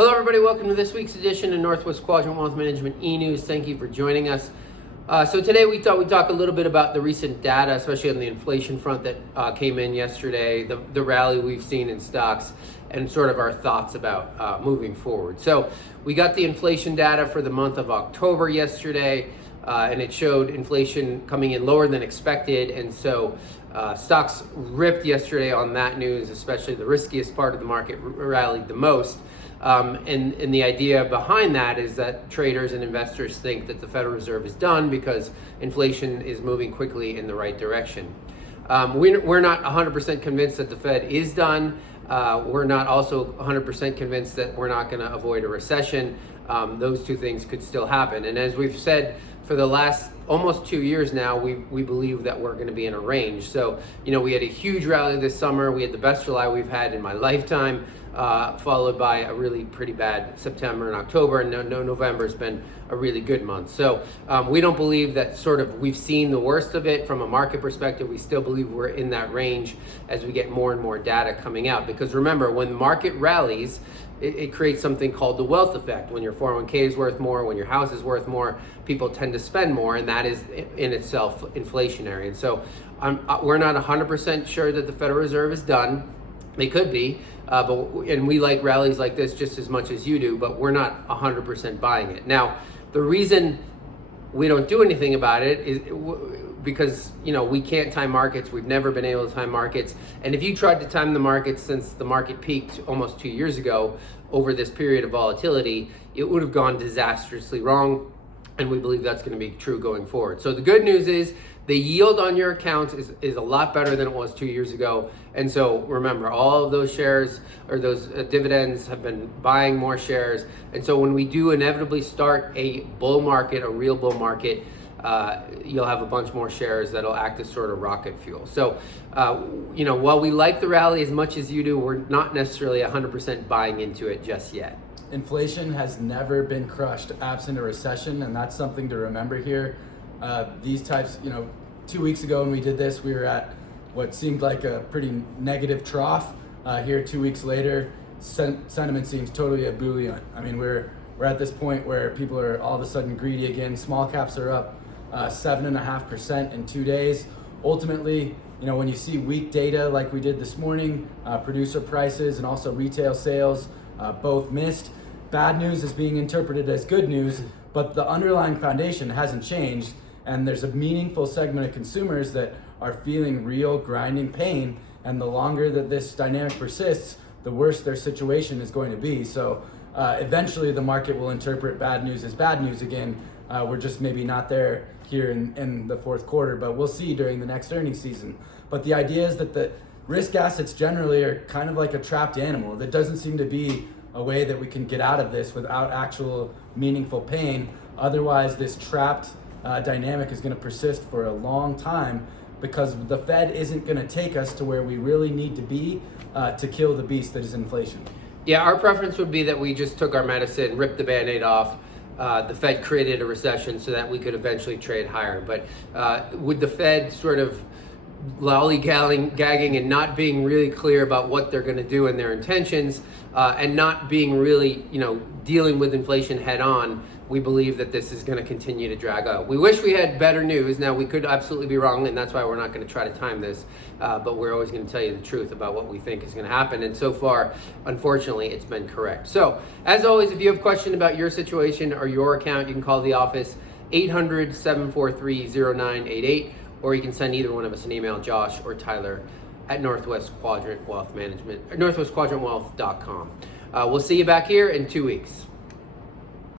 Hello everybody, welcome to this week's edition of Northwest Quadrant Wealth Management e-News. Thank you for joining us. So today we thought we'd talk a little bit about the recent data, especially on the inflation front that came in yesterday, the rally we've seen in stocks, and sort of our thoughts about moving forward. So we got the inflation data for the month of October yesterday, and it showed inflation coming in lower than expected, and so stocks ripped yesterday on that news, especially the riskiest part of the market rallied the most. And the idea behind that is that traders and investors think that the Federal Reserve is done because inflation is moving quickly in the right direction. We're not 100% convinced that the Fed is done. We're not also 100% convinced that we're not going to avoid a recession. Those two things could still happen. And as we've said for the last almost 2 years now, we believe that we're going to be in a range. So, we had a huge rally this summer. We had the best July we've had in my lifetime. Followed by a really pretty bad September and October, and November has been a really good month. So we don't believe that we've seen the worst of it from a market perspective. We still believe we're in that range as we get more and more data coming out. Because remember, when the market rallies, it creates something called the wealth effect. When your 401k is worth more, when your house is worth more, people tend to spend more, and that is in itself inflationary. And so we're not 100% sure that the Federal Reserve is done. They could be, and we like rallies like this just as much as you do, but we're not 100% buying it. Now, the reason we don't do anything about it is because, we can't time markets. We've never been able to time markets. And if you tried to time the markets since the market peaked almost 2 years ago over this period of volatility, it would have gone disastrously wrong. And we believe that's going to be true going forward. So the good news is the yield on your accounts is a lot better than it was 2 years ago. And so remember, all of those shares or those dividends have been buying more shares. And so when we do inevitably start a bull market, a real bull market, you'll have a bunch more shares that'll act as sort of rocket fuel. So, while we like the rally as much as you do, we're not necessarily 100% buying into it just yet. Inflation has never been crushed absent a recession, and that's something to remember here. These types, 2 weeks ago when we did this, we were at what seemed like a pretty negative trough. Here 2 weeks later, sentiment seems totally ebullient. I mean, we're at this point where people are all of a sudden greedy again. Small caps are up 7.5% in 2 days. Ultimately, when you see weak data like we did this morning, producer prices and also retail sales both missed. Bad news is being interpreted as good news, but the underlying foundation hasn't changed, and there's a meaningful segment of consumers that are feeling real grinding pain, and the longer that this dynamic persists, the worse their situation is going to be. So eventually the market will interpret bad news as bad news again. We're just maybe not there here in the fourth quarter, but we'll see during the next earnings season. But the idea is that the risk assets generally are kind of like a trapped animal. There doesn't seem to be a way that we can get out of this without actual meaningful pain. Otherwise, this trapped dynamic is going to persist for a long time because the Fed isn't going to take us to where we really need to be to kill the beast that is inflation. Yeah, our preference would be that we just took our medicine, ripped the Band-Aid off. The Fed created a recession so that we could eventually trade higher. But would the Fed sort of lollygagging and not being really clear about what they're going to do and their intentions, and not being really, dealing with inflation head on, we believe that this is going to continue to drag out. We wish we had better news. Now, we could absolutely be wrong, and that's why we're not going to try to time this, but we're always going to tell you the truth about what we think is going to happen. And so far, unfortunately, it's been correct. So, as always, if you have a question about your situation or your account, you can call the office 800-743-0988. Or you can send either one of us an email, Josh or Tyler, at Northwest Quadrant Wealth Management, or northwestquadrantwealth.com. We'll see you back here in 2 weeks.